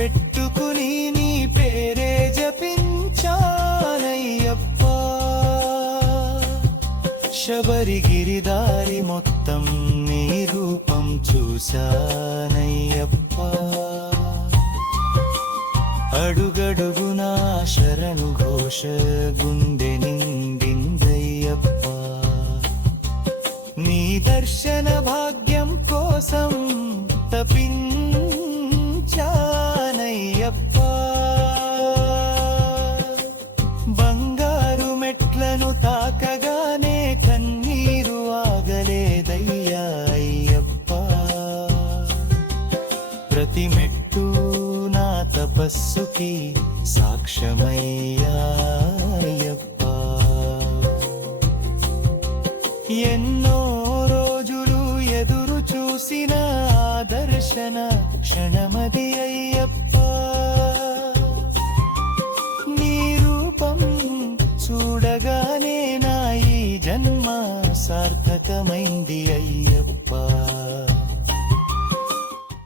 పెట్టుకుని నీ పేరే జపించానయ్యప్ప. శబరిగిరిదారి మొత్తం నీ రూపం చూశానయ్యప్ప. అడుగడుగునా శరణు ఘోష గుండె నిండిందయ్యప్ప. నీ దర్శన భాగ్యం కోసం తపించానయ్యప్ప. బంగారు మెట్లను తాకగానే కన్నీరు ఆగలేదయ్యా అయ్యప్ప. ప్రతి మెట్టు నా తపస్సుకి సాక్ష్యమయ్యా అయ్యప్ప. ఎన్నో రోజులు ఎదురు చూసిన దర్శన క్షణమది అయ్యప్ప. నీ రూపం చూడగానే నా ఈ జన్మ సార్థకమైంది అయ్యప్ప.